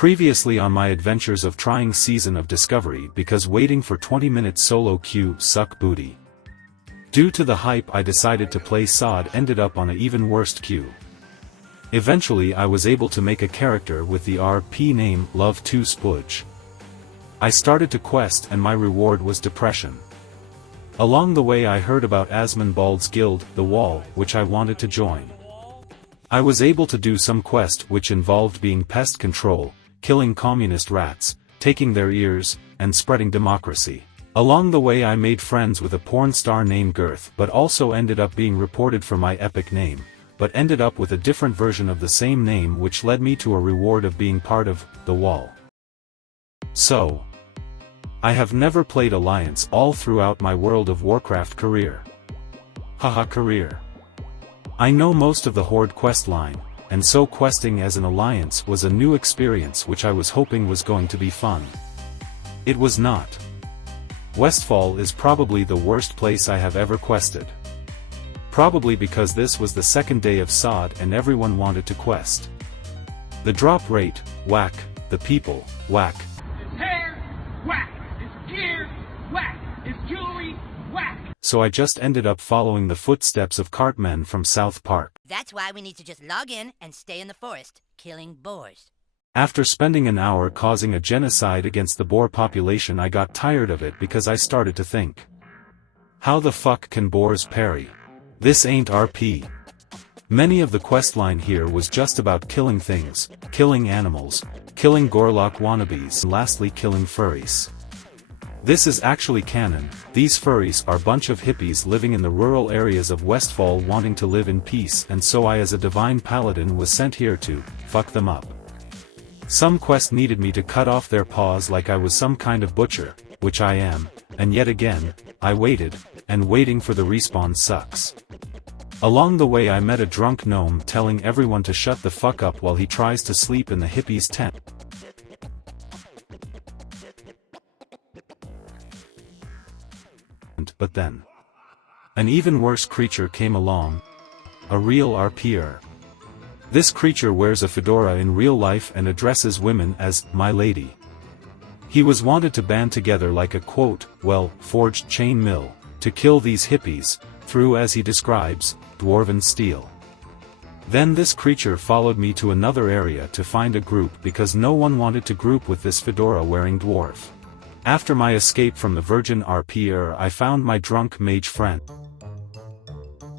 Previously on my adventures of trying Season of Discovery because waiting for 20-minute solo queue suck booty. Due to the hype I decided to play SOD ended up on a even worse queue. Eventually I was able to make a character with the RP name Love2 Spudge. I started to quest and my reward was depression. Along the way I heard about Asmonbald's guild, The Wall, which I wanted to join. I was able to do some quest which involved being pest control, killing communist rats, taking their ears, and spreading democracy. Along the way I made friends with a porn star named Girth but also ended up being reported for my epic name, but ended up with a different version of the same name which led me to a reward of being part of The Wall. So, I have never played Alliance all throughout my World of Warcraft career. Haha career. I know most of the Horde quest line, and so questing as an Alliance was a new experience which I was hoping was going to be fun. It was not. WestFall is probably the worst place I have ever quested. Probably because this was the second day of SOD and everyone wanted to quest. The drop rate, whack, the people, whack. His hair, whack, his gear, whack, his jewelry, whack. So I just ended up following the footsteps of cartmen from South Park. That's why we need to just log in and stay in the forest, killing boars. After spending an hour causing a genocide against the boar population I got tired of it because I started to think. How the fuck can boars parry? This ain't RP. Many of the questline here was just about killing things, killing animals, killing Gorlock wannabes and lastly killing furries. This is actually canon. These furries are bunch of hippies living in the rural areas of WestFall wanting to live in peace and so I as a divine paladin was sent here to fuck them up. Some quest needed me to cut off their paws like I was some kind of butcher, which I am, and yet again, I waited, and waiting for the respawn sucks. Along the way I met a drunk gnome telling everyone to shut the fuck up while he tries to sleep in the hippies' tent. But then, an even worse creature came along. A real RPer. This creature wears a fedora in real life and addresses women as, my lady. He was wanted to band together like a quote, forged chain mill, to kill these hippies, through as he describes, dwarven steel. Then this creature followed me to another area to find a group because no one wanted to group with this fedora wearing dwarf. After my escape from the virgin RPer I found my drunk mage friend.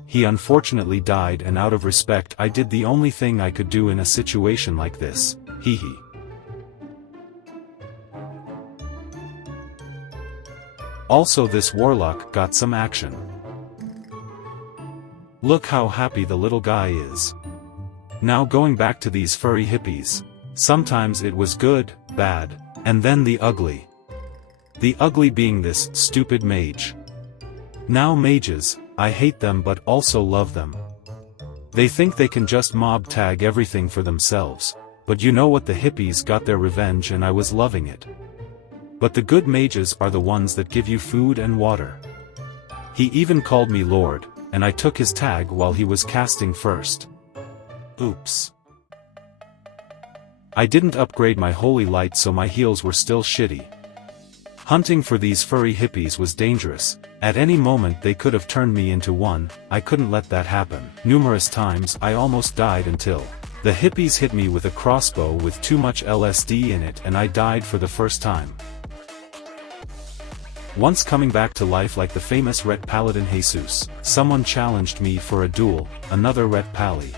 He unfortunately died and out of respect I did the only thing I could do in a situation like this, hee hee. Also this warlock got some action. Look how happy the little guy is. Now going back to these furry hippies. Sometimes it was good, bad, and then the ugly. The ugly being this stupid mage. Now mages, I hate them but also love them. They think they can just mob tag everything for themselves, but you know what, the hippies got their revenge and I was loving it. But the good mages are the ones that give you food and water. He even called me Lord, and I took his tag while he was casting first. Oops. I didn't upgrade my holy light so my heals were still shitty. Hunting for these furry hippies was dangerous. At any moment they could have turned me into one. I couldn't let that happen. Numerous times I almost died until the hippies hit me with a crossbow with too much LSD in it and I died for the first time. Once coming back to life like the famous Ret Paladin Jesus, someone challenged me for a duel, another Ret Pally.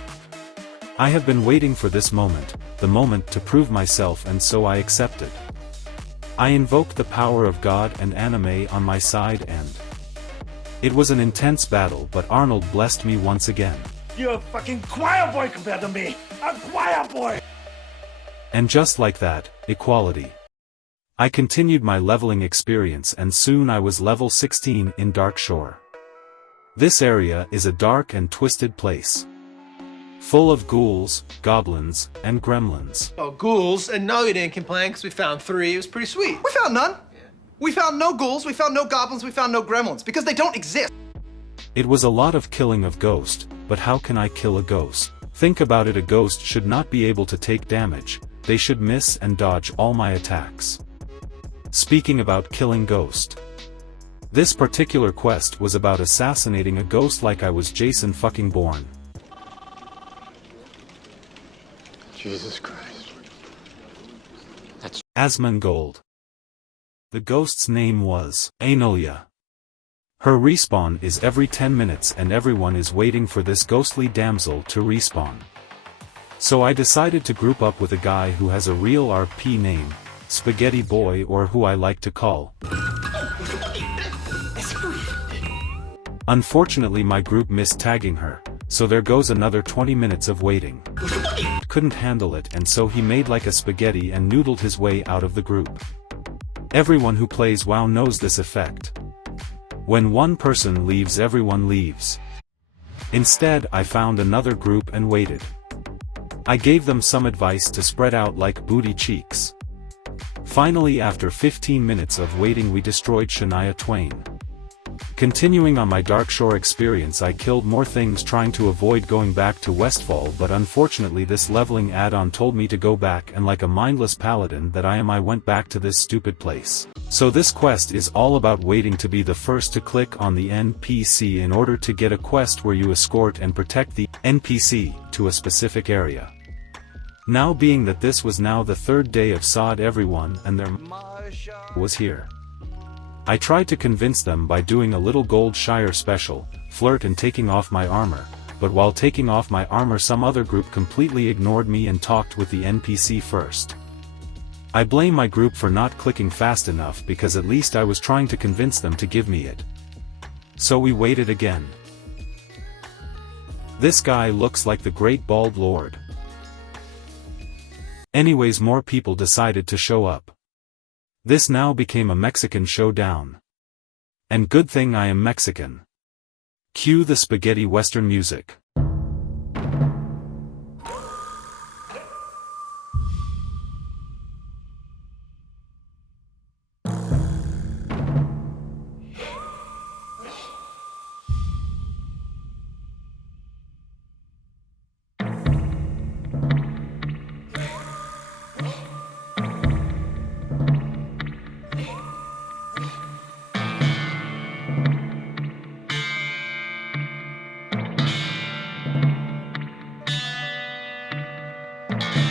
I have been waiting for this moment, the moment to prove myself, and so I accepted. I invoked the power of God and anime on my side and it was an intense battle, but Arnold blessed me once again. You're a fucking choir boy compared to me! A choir boy! And just like that, equality. I continued my leveling experience and soon I was level 16 in Darkshore. This area is a dark and twisted place. Full of ghouls, goblins, and gremlins. Oh, ghouls, and no, you didn't complain because we found 3. It was pretty sweet. We found none. We found no ghouls, we found no goblins, we found no gremlins, because they don't exist. It was a lot of killing of ghost, but how can I kill a ghost? Think about it, a ghost should not be able to take damage, they should miss and dodge all my attacks. Speaking about killing ghost. This particular quest was about assassinating a ghost like I was Jason fucking Bourne. Jesus Christ. That's Asmongold. The ghost's name was Anolia. Her respawn is every 10 minutes and everyone is waiting for this ghostly damsel to respawn. So I decided to group up with a guy who has a real RP name, Spaghetti Boy, or who I like to call. Unfortunately my group missed tagging her, so there goes another 20 minutes of waiting. Couldn't handle it, and so he made like a spaghetti and noodled his way out of the group. Everyone who plays WoW knows this effect. When one person leaves, everyone leaves. Instead I found another group and waited. I gave them some advice to spread out like booty cheeks. Finally, after 15 minutes of waiting, we destroyed Shania Twain. Continuing on my Darkshore experience, I killed more things trying to avoid going back to WestFall, but unfortunately this leveling add-on told me to go back, and like a mindless paladin that I am, I went back to this stupid place. So this quest is all about waiting to be the first to click on the NPC in order to get a quest where you escort and protect the NPC to a specific area. Now, being that this was now the third day of SOD, everyone and their was here. I tried to convince them by doing a little Gold Shire special, flirt and taking off my armor, but while taking off my armor some other group completely ignored me and talked with the NPC first. I blame my group for not clicking fast enough, because at least I was trying to convince them to give me it. So we waited again. This guy looks like the Great Bald Lord. Anyways, more people decided to show up. This now became a Mexican showdown. And good thing I am Mexican. Cue the spaghetti western music.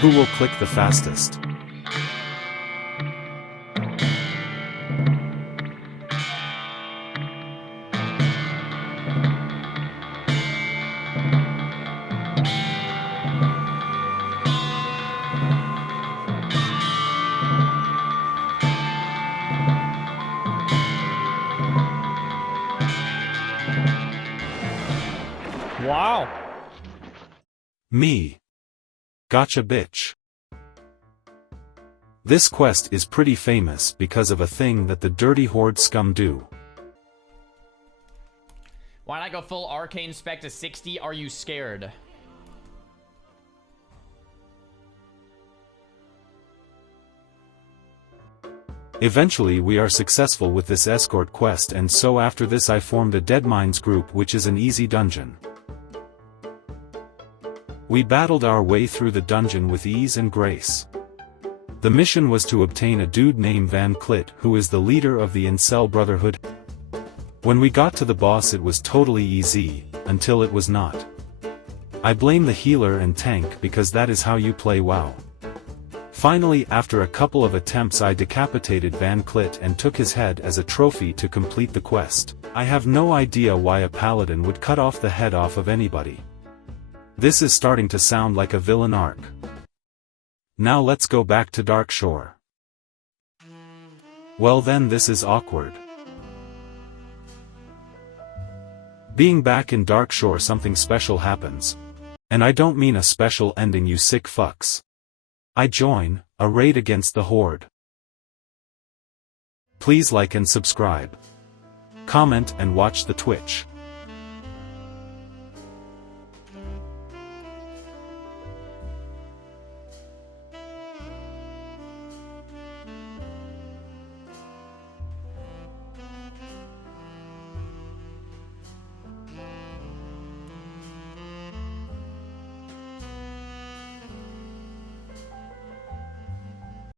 Who will click the fastest? Wow. Me. Gotcha, bitch. This quest is pretty famous because of a thing that the dirty horde scum do. Why'd I go full arcane spec to 60? Are you scared? Eventually we are successful with this escort quest, and so after this I formed a Dead Mines group, which is an easy dungeon. We battled our way through the dungeon with ease and grace. The mission was to obtain a dude named Van Clit, who is the leader of the Incel Brotherhood. When we got to the boss it was totally easy, until it was not. I blame the healer and tank because that is how you play WoW. Finally, after a couple of attempts I decapitated Van Clit and took his head as a trophy to complete the quest. I have no idea why a paladin would cut off the head off of anybody. This is starting to sound like a villain arc. Now let's go back to Darkshore. Well then, this is awkward. Being back in Darkshore, something special happens. And I don't mean a special ending, you sick fucks. I join a raid against the horde. Please like and subscribe. Comment and watch the Twitch.